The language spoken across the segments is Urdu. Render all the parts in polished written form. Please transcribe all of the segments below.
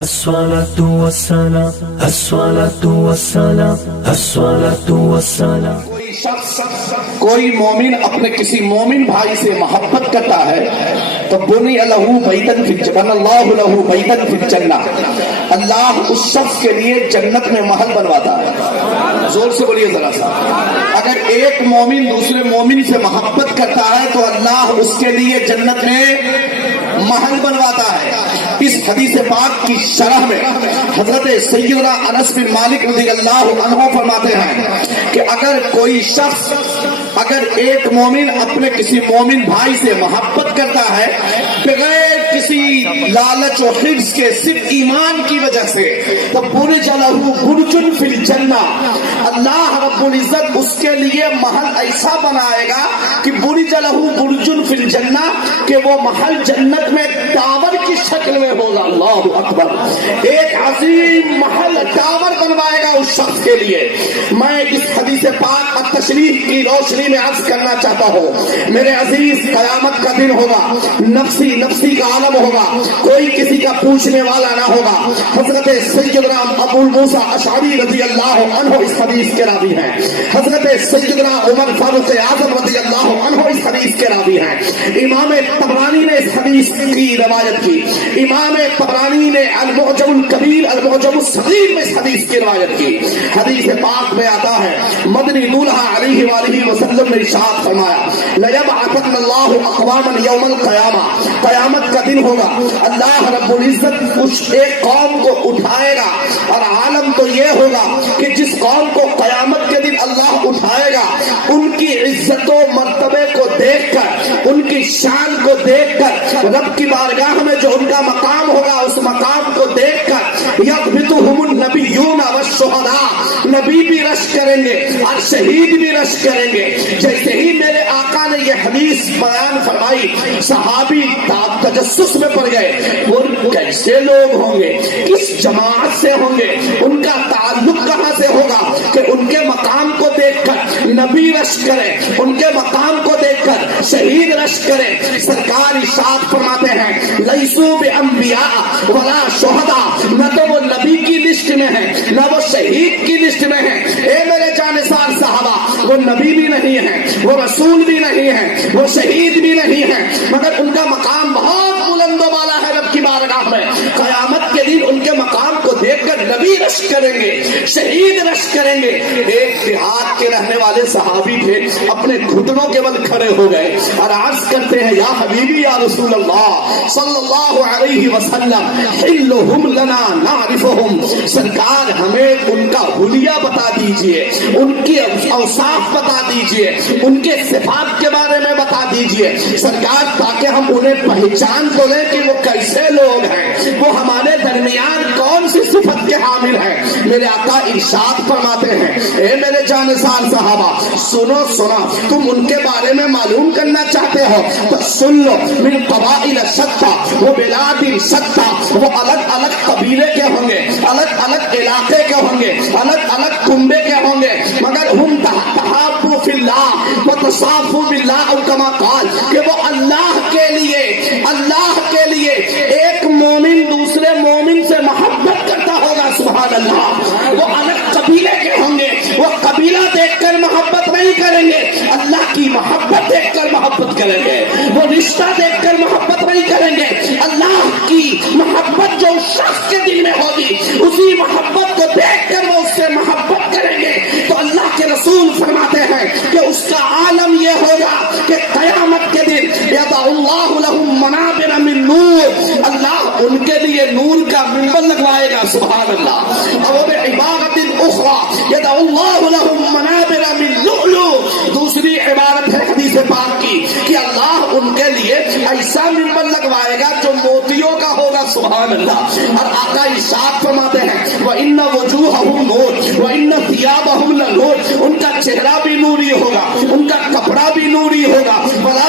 الصلاة والسلام الصلاة والسلام الصلاة والسلام کوئی شخص کوئی مومن اپنے کسی مومن بھائی سے محبت کرتا ہے تو بنی لہو بیتن فی الجنہ اللہ لہو بیتن فی الجنہ اللہ اس شخص کے لیے جنت میں محل بنواتا ہے. زور سے بولیے ذرا سا. اگر ایک مومن دوسرے مومن سے محبت کرتا ہے تو اللہ اس کے لیے جنت میں محل بنواتا ہے. اس حدیث پاک کی شرح میں حضرت سیدنا انس بن مالک رضی اللہ عنہ فرماتے ہیں کہ اگر کوئی شخص اگر ایک مومن اپنے کسی مومن بھائی سے محبت کرتا ہے بغیر کسی لالچ و حرص کے صرف ایمان کی وجہ سے تو برج لہ برجن فی الجنہ اللہ رب العزت اس کے لیے محل ایسا بنائے گا کہ برج لہ برجن فی الجنہ کہ وہ محل جنت میں ٹاور کی شکل میں ہوگا. اللہ اکبر. ایک عظیم محل ٹاور بنوائے گا اس شخص کے لیے. میں اس حدیث پاک التشریح کی روشنی میں عرض کرنا چاہتا ہوں میرے عزیز قیامت کا دن ہوگا, نفسی نفسی کا عالم ہوگا, کوئی کسی کا پوچھنے والا نہ ہوگا. حضرت سیدنا ابو موسیٰ اشعری رضی اللہ عنہ اس حدیث کے راوی ہیں. حضرت سیدنا عمر فاروق اعظم رضی اللہ عنہ اس حدیث کے راوی ہیں. امام طبرانی نے اس حدیث کی روایت کی. امام طبرانی نے المعجم الکبیر المعجم الصغیر میں اس حدیث کی روایت کی. حدیث پاک میں آتا ہے مدنی دولہا علیہ وآلہ وسلم نے ارشاد فرمایا لَيَبْعَثَنَّ اللَّهُ أَقْوَامًا يَوْمَ الْقِيَامَةِ قیامت کا دن ہوگا اللہ رب العزت اس ایک قوم کو اٹھائے گا اور عالم تو یہ ہوگا کہ جس قوم کو قیامت کے دن اللہ اٹھائے گا ان کی عزت و مرتبے کو دیکھ کر ان کی شان کو دیکھ کر رب کی بارگاہ میں جو ان کا مقام ہوگا اس مقام کو دیکھ کر یغبطہم النبیون والشہداء نبی بھی رشک کریں گے اور شہید بھی رشک کریں گے. جیسے ہی میرے آقا نے یہ حدیث بیان فرمائی صحابی تجسس میں پڑ گئے. وہ کیسے لوگ ہوں گے, کس جماعت سے ہوں گے, ان کا تعلق کہاں سے ہوگا کہ ان کے مقام کو دیکھ کر نبی رشک کریں, ان کے مقام کو دیکھ کر شہید رشک کریں. سرکار ارشاد فرماتے ہیں لیسو بانبیاء ولا شہداء, نہ تو وہ نبی کی لسٹ میں ہیں نہ وہ شہید کی لسٹ میں ہیں. اے میرے جانثار صحابہ, وہ نبی بھی نہیں ہیں, وہ رسول بھی نہیں ہیں, وہ شہید بھی نہیں ہیں, مگر ان کا مقام بہت بلند و بالا ہے رب کی بارگاہ میں. قیامت کے دن ان کے مقام کو دیکھ کر نبی رشک کریں گے, شہید رشک کریں گے. ایک دیہات کے رہنے والے صحابی تھے, اپنے گھٹنوں کے بل کھڑے ہو گئے اور عرض کرتے ہیں یا حبیبی یا رسول اللہ صلی اللہ علیہ وسلم حلہم لنا نعرفہم, سرکار ہمیں ان کا حلیہ بتا دیجئے, ان کی اوصاف بتا دیجئے, ان کے صفات کے بارے میں بتا دیجئے سرکار, تاکہ ہم انہیں پہچان تو لیں کہ وہ کیسے لوگ ہیں, وہ ہمارے درمیان کون سی صفت کے حامل ہیں. میرے آقا ارشاد فرماتے ہیں اے میرے جانثار صحابہ سنو سنا, تم ان کے بارے میں معلوم کرنا چاہتے ہو تو سن لو. من قبائل شتیٰ, وہ بلاد شتیٰ, وہ الگ الگ قبیلے کے ہوں گے, الگ الگ علاقے کے ہوں گے, الگ الگ کنبے کے ہوں گے, مگر ہم تحابوا فی اللہ وتصافوا باللہ او کما قال, کہ وہ اللہ کے لیے ایک مومن دوسرے مومن سے محبت کرتا ہوگا. سبحان اللہ. وہ الگ قبیلے کے ہوں گے, وہ قبیلہ دیکھ کر محبت نہیں کریں گے, اللہ کی محبت دیکھ کر محبت کریں گے. وہ رشتہ دیکھ کر محبت نہیں کریں گے, اللہ کی محبت جو اس شخص کے دل میں ہوگی اسی محبت کو دیکھ کر وہ اس سے محبت کریں گے. تو اللہ کے رسول فرماتے ہیں کہ اس کا عالم یہ ہوگا کہ قیامت کے دن یضع اللہ لہم منابر من نور, اللہ ان کے لیے نور کا منبر لگوائے گا. سبحان اللہ. اور عبارت اخرى یضع اللہ لہم منابر من لؤلؤ, دوسری عبارت ہے حدیث پاک کی کہ اللہ ان کے لیے ایسا منبر لگوائے گا جو موتیوں کا ہوگا. سبحان اللہ. اور آقا ارشاد فرماتے ہیں وَإِنَّ وُجُوهَهُمْ نُورٌ وَإِنَّ ثِيَابَهُمْ لَنُورٌ, ان کا چہرہ بھی نوری ہوگا, ان کا کپڑا بھی نوری ہوگا. وَلَا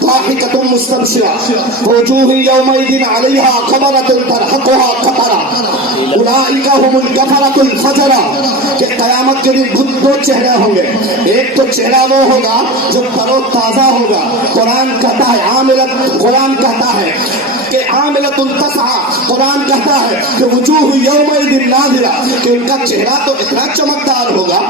ضاحكة مستبشرة وجوه يومئذ عليها غبرة ترهقها قترة أولئك هم الكفرة الفجرة। کہ قیامت کے دن دو چہرے ہوں گے، ایک تو چہرہ وہ ہوگا جو ترو تازہ ہوگا، قرآن کہتا ہے عاملت، قرآن کہتا ہے کہ عاملۃ تسعى، قرآن کہتا ہے کہ وجوہ یومئذ ناظرہ، کہ ان کا چہرہ تو اتنا چمکدار ہوگا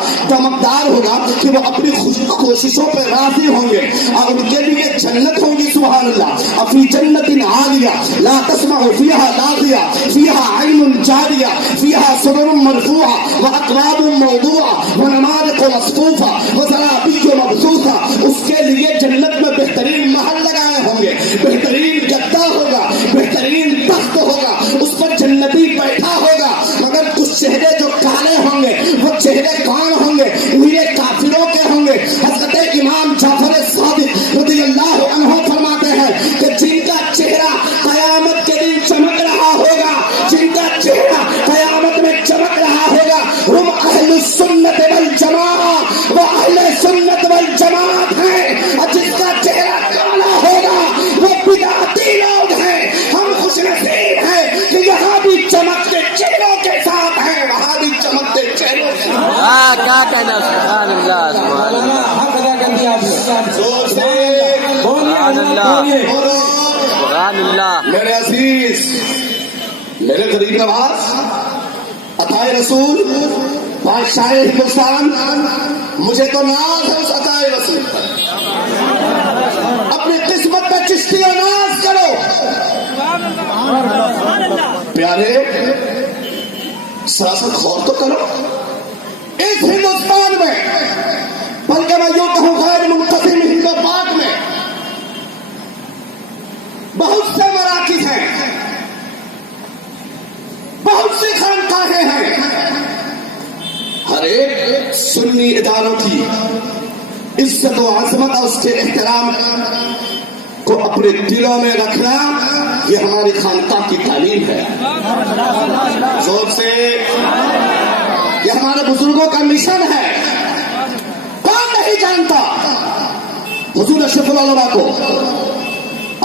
کہ وہ اپنی کوششوں پہ راضی ہوں گے اور ان کے لیے جنت ہوگی۔ سبحان اللہ، افی جنت عالیہ لا تسمع فیہا لاغیہ فیہا عین جاریہ فیہا سرر مرفوعہ واکواب موضوعہ ونمارق مصفوفہ وزرابی مبثوثہ۔ اس کے لیے جنت میں بہترین محل لگائے ہوں گے، بہترین گدا ہوگا، بہترین تخت ہوگا، اس پر جنتی بیٹھا ہوگا۔ مگر کچھ چہرے جو کالے ہوں گے، وہ چہرے کون ہوں گے؟ یہ کافروں کے ہوں گے۔ حضرت امام جعفر صادق رضی اللہ عنہ فرماتے ہیں کہ جن کا چہرہ قیامت کے دن چمک رہا ہوگا، جن کا چہرہ قیامت میں چمک رہا ہوگا، ہم اہل سنت والجماعت، وہ اہل سنت والجماعت ہیں۔ اور جس کا چہرہ کالا ہوگا وہ بدعتی لوگ ہیں۔ ہم خوش نصیب ہیں کہ یہاں بھی چمکتے چہروں کے ساتھ ہیں، وہاں بھی چمکتے چہروں کے ساتھ۔ کیا کہنا سبحان اللہ سبحان اللہ زور سے سبحان اللہ بولو۔ سبحان اللہ۔ میرے عزیز، میرے غریب نواز، عطائے رسول بادشاہ ہندوستان، مجھے تو ناز ہے اس عطائے رسول پر۔ اپنی قسمت پہ چشتی اور ناز کرو۔ پیارے، سیاست غور تو کرو اس ہندوستان میں، بلکہ میں یوں کہوں غیر منقسم ہند و پاک میں بہت سے مراکز ہیں، بہت سی خانقاہیں ہیں۔ ہر ایک سنی اداروں کی عزت و عظمت اور اس کے احترام کو اپنے دلوں میں رکھنا، یہ ہماری خانقاہ کی تعلیم ہے۔ زور سے، یہ ہمارے بزرگوں کا مشن ہے۔ کون نہیں جانتا حضور اشرف العلماء کو؟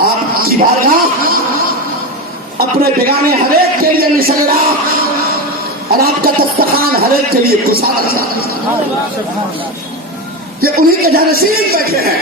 آپ کی بارگاہ اپنے بیگانے ہر ایک کے لیے مشن راہ اور آپ کا دسترخوان ہر ایک کے لیے کشادہ تھا۔ یہ انہی کے جانشین بیٹھے ہیں۔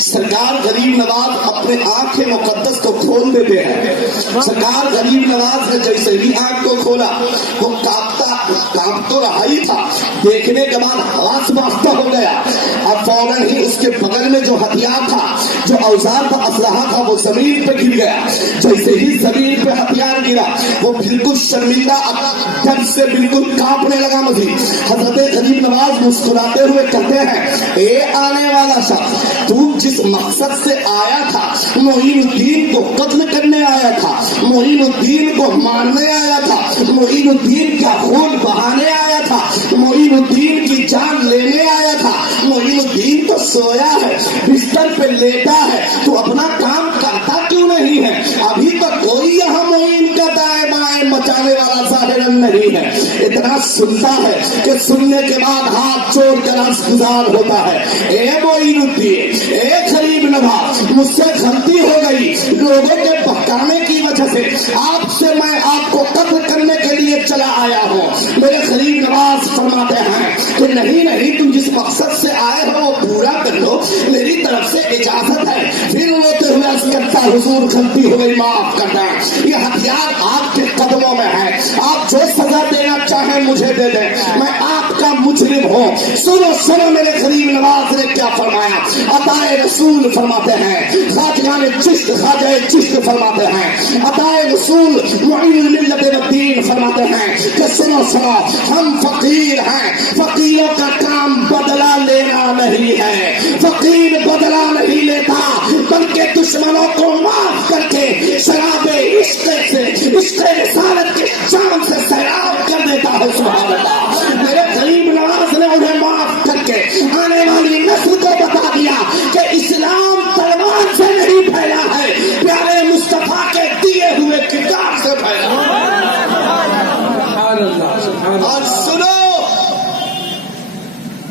سرکار غریب نواز اپنے آنکھ مقدس کو کھول دیتے ہیں. سرکار غریب نواز نے جیسے ہی آنکھ کو کھولا وہ کانپ تو رہا ہی تھا, دیکھنے کے بعد حواس باختہ ہو گیا. اب فوراً ہی اس کے بغل میں جو ہتھیار تھا, جو اوزار تھا, اسلحہ تھا, وہ زمین پہ گر گیا. جیسے ہی زمین پہ ہتھیار گرا وہ بالکل شرمندہ ڈر سے بالکل کانپنے لگا. مزید حضرت غریب نواز مسکراتے ہوئے کہتے ہیں, اے آنے والا شخص, تو جس مقصد سے آیا تھا, معین الدین کو قتل کرنے آیا تھا, معین الدین کو مارنے آیا تھا, معین الدین کا خون بہانے آیا تھا, معین الدین کی جان لینے آیا تھا, معین الدین تو سویا ہے, بستر پہ لیٹا ہے, تو اپنا کام کرتا کیوں نہیں ہے؟ ابھی تو کوئی یہاں معین کا دائیں بائیں مچانے والا ظاہر نہیں ہے. اتنا سنتا ہے کہ سننے کے بعد ہاتھ چھوڑ کر گزار ہوتا ہے, اے معین الدین, اے غریب نواز, مجھ سے غلطی ہو گئی, لوگوں کے بہکانے کی وجہ سے آپ سے میں آپ کو قتل کرنے کے لیے چلا آیا ہوں. میرے غریب نواز فرماتے ہیں کہ نہیں, تم جس مقصد سے آئے ہو وہ پورا کر لو, میری طرف سے اجازت ہے. پھر روتے ہوئے عرض کرتا, حضور غلطی ہو گئی, معاف کرنا. یہ ہتھیار آپ کے قدموں میں ہے, آپ جو سزا دینا چاہیں مجھے دے دیں, میں آپ کا مجرم ہوں. سنو میرے غریب نواز نے کیا فرمایا. عطائے رسول فرماتے ہیں, خواجہ چشت فرماتے ہیں, عطائے رسول معین الملت والدین فرماتے ہیں کہ سنو, ہم فقیر ہیں, فقیروں کا کام بدلہ لینا نہیں ہے. فقیر بدلہ نہیں لیتا بلکہ دشمنوں کو معاف کر کے شراب عشق رسالت کے شام سے سیراب کر دیتا ہے. سبحان اللہ. میرے غریب نواز نے انہیں معاف کر کے آنے والی نسل کو بتا دیا کہ اسلام تلوار سے نہیں پھیلا ہے, پیارے مصطفیٰ کے دیے ہوئے کتاب سے پھیلا ہے. اور سنو,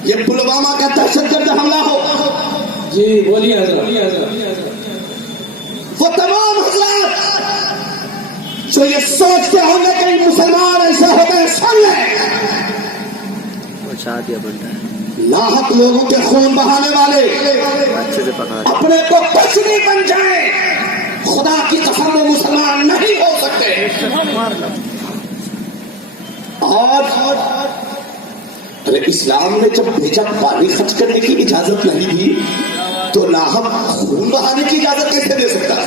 یہ پلوامہ کا دہشت گرد حملہ ہو, جی بولیے حضرت. وہ تمام حضرات جو یہ سوچتے ہوں گے کہ مسلمان ایسے ہوتے ہیں, سن لیں, شادیاں بنتا ہے لاحق لوگوں کے خون بہانے والے اچھے سے پکا اپنے کو کچھ نہیں بن جائیں, خدا کی قسم وہ مسلمان نہیں ہو سکتے. اور اسلام نے جب بھیجا پانی خرچ کرنے کی اجازت نہیں دی تو لاحق خون بہانے کی اجازت کیسے دے سکتا ہے؟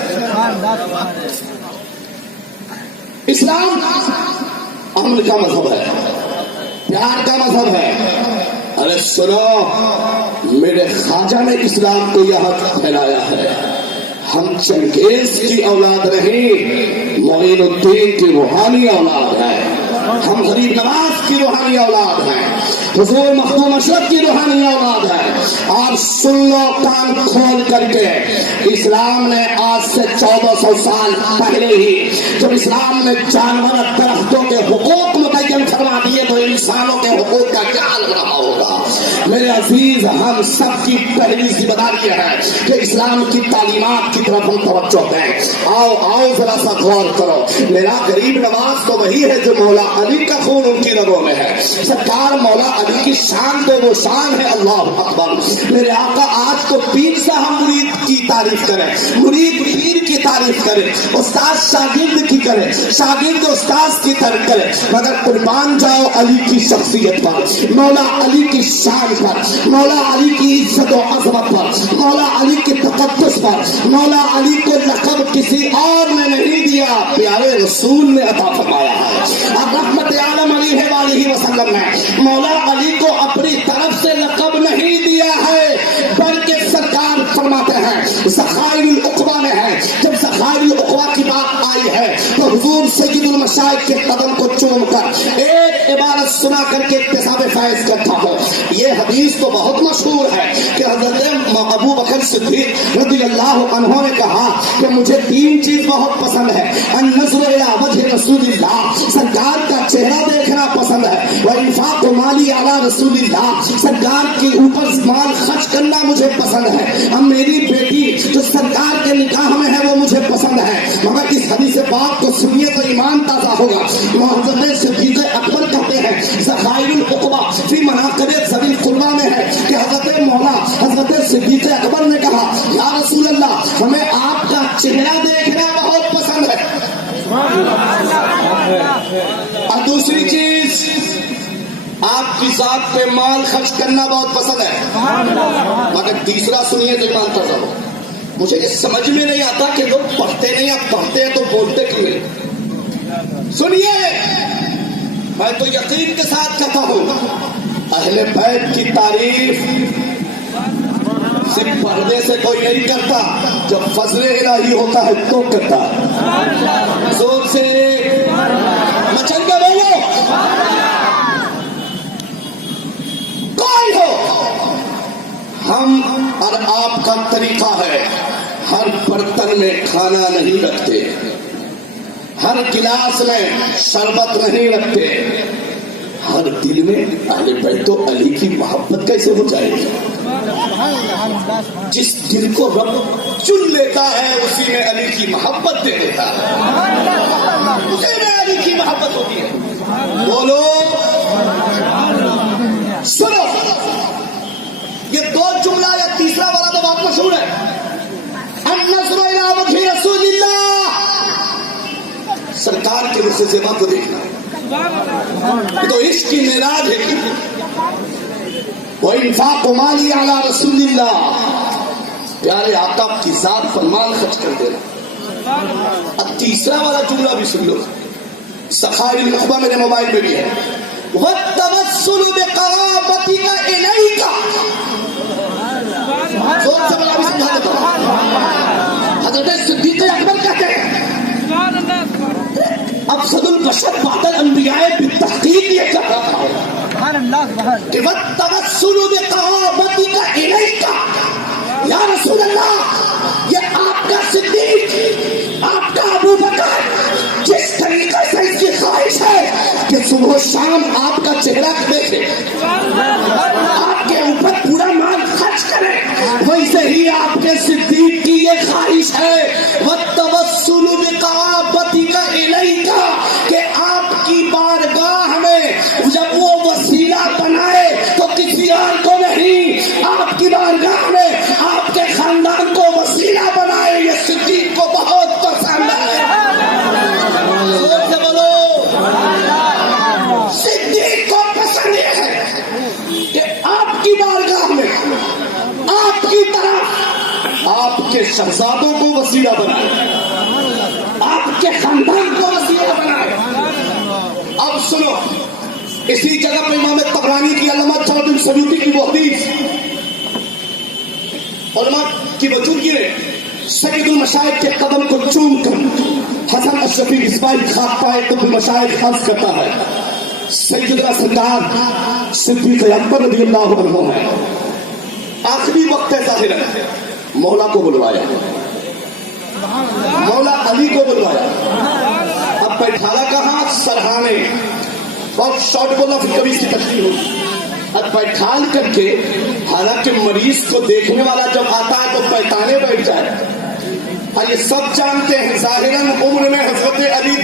اسلام امن کا مذہب ہے, پیار کا مذہب ہے. ارے سنو, میرے خواجہ نے اسلام کو یہاں پھیلایا ہے. ہم چنگیز کی اولاد نہیں, معین الدین کی روحانی اولاد ہے. ہم غریب نواز کی روحانی اولاد ہیں, حضور مخدوم اشرف کی روحانی اولاد ہے. آپ سن لو کان کھول کر کے, اسلام نے آج سے 1400 سال پہلے ہی جب اسلام نے جانور درختوں کے حقوق متعین فرما دیے تو انسانوں کے حقوق کا کیا حال رہا ہوگا. میرے عزیز, ہم سب کی پہلی ذمہ داری ہے کہ اسلام کی تعلیمات کی طرف ہم توجہ دیں. آؤ ذرا سا غور کرو. میرا غریب نواز تو وہی ہے جو مولا علی کا خون ان کی رگوں میں ہے. سرکار مولا علی کی شان تو وہ شان ہے, اللہ اکبر. میرے آقا آج تو پیر صاحب مرید کی تعریف کرے, مرید پیر کی تعریف کرے, استاد شاگرد کی کرے, شاگرد استاد کی تعریف کرے, مگر قربان جاؤ علی کی شخصیت پر, مولا علی کی شان پر, مولا علی کی عزت و عظمت پر, مولا علی کے تقدس پر. مولا علی کو لقب کسی اور نے نہیں دیا, پیارے رسول نے عطا فرمایا ہے. اب رحمت عالم علیہ وآلہ وسلم نے مولا علی کو اپنی طرف سے لقب نہیں دیا ہے, بلکہ سرکار فرماتے ہیں ذخائر العقبہ میں ہے. جب ذخائر العقبہ کی بات آئی ہے تو حضور سید المشائخ کے قدم کو چوم کر ایک عبارت سنا کر کے اکتساب فیض کرتا ہوں. یہ حدیث تو بہت مشہور ہے کہ حضرت ابو بکر صدیق رضی اللہ عنہ نے کہا کہ مجھے 3 چیز بہت پسند ہے. النظر الی وجہ رسول اللہ, سرکار کا چہرہ دیکھنا پسند ہے. وانفاق مالی علی رسول اللہ, سرکار کے اوپر مال خرچ کرنا مجھے پسند ہے. اب میری بیٹی جو سرکار کے نکاح میں ہے وہ مجھے پسند ہے. مگر اس حدیث پاک کو سنیے تو ایمان تازہ ہوگا. حضرت صدیق اکبر کہتے ہیں ذخائر العقبہ فی مناقب ذوی القربى شعبہ میں ہے کہ حضرت مولا حضرت صدیق اکبر نے کہا یا رسول اللہ ہمیں آپ کا چہرہ دیکھنا بہت پسند ہے. اور دوسری چیز آپ کی ذات پہ مال خرچ کرنا بہت پسند ہے. مگر تیسرا سنیے تو ایمان کر رہا ہوں مجھے یہ سمجھ میں نہیں آتا کہ لوگ پڑھتے نہیں آپ پڑھتے ہیں تو بولتے کیوں نہیں. سنیے میں تو یقین کے ساتھ کہتا ہوں اہل بیت کی تعریف صرف پڑھنے سے کوئی نہیں کرتا جب فضل الہی ہوتا ہے تو کرتا ہے. زور سے مچل کے بولو کوئی ہو. ہم اور آپ کا طریقہ ہے ہر برتن میں کھانا نہیں رکھتے, ہر گلاس میں شربت نہیں رکھتے, ہر دل میں اہل بیت و علی کی محبت کیسے ہو جائے گی. جس دل کو رب چن لیتا ہے اسی میں علی کی محبت دے دیتا ہے, اسی میں علی کی محبت ہوتی ہے. بولو سنو یہ دو جملہ یا تیسرا والا تو بات مشہور ہے النظر الی وجہ رسول اللہ. سرکار کے رخ زیبا کو دیکھنا یہ تو عشق کی معراج ہے. وانفاق مالی علی رسول اللہ پیارے آقا کی ذات پر مال خرچ کر دینا. اب تیسرا والا جملہ بھی سن لو سخائی النخبہ میرے موبائل میں بھی ہے والتوسل بقرابتک الیک. زور سے بلا بھی سمجھا دیتا ہوں حضرت صدیق اکبر کہتے ہیں افضل البشر بعد الانبیاء بالتحقیق یہ کہہ رہا ہے کہ والتوسل بقرابتک الیک. یا رسول اللہ یہ آپ کا صدیق آپ کا ابو بکر جس طریقے سے اس کی خواہش ہے کہ صبح و شام آپ کا چہرہ دیکھے آپ کے اوپر پورا مال خرچ کرے ویسے ہی آپ کے صدیق کی یہ خواہش ہے والتوسل بقرابتک الیک کہ آپ کی بارگاہ میں جب وہ وسیلہ بنائے تو کسی اور کو نہیں آپ کی بارگاہ میں آپ کے خاندان کو وسیلہ بنائے. یہ صدیق کو بہت پسند ہے. صدیق کو پسند یہ ہے کہ آپ کی بارگاہ میں آپ کی طرف آپ کے شہزادوں کو وسیلہ بنائے آپ کے خاندان کو وسیلہ بنائے. اب سنو اسی جگہ پہ امام طبرانی کی علامہ جلال سیوطی کی وہ حدیث علماء کی وجود یہ ہے سید المشائخ کے قدم کو چوم کر حسن اشرفی اسماعیل خاک پائے تو مشائخ خاص کرتا ہے. سیدنا سرکار صدیق اکبر رضی اللہ عنہ ہے. آخری وقت ظاہر ہے مولا کو بلوایا مولا علی کو بلوایا. اب بیٹھالا کہاں سرہانے بہت شارٹ بولا پھر کبھی اس کی تکلیف ہوگی. اب بیٹھال کر کے حالانکہ مریض کو دیکھنے والا جب آتا ہے تو بیٹھانے بیٹھ جائے. اور یہ سب جانتے ہیں ظاہراً عمر میں حضرت علی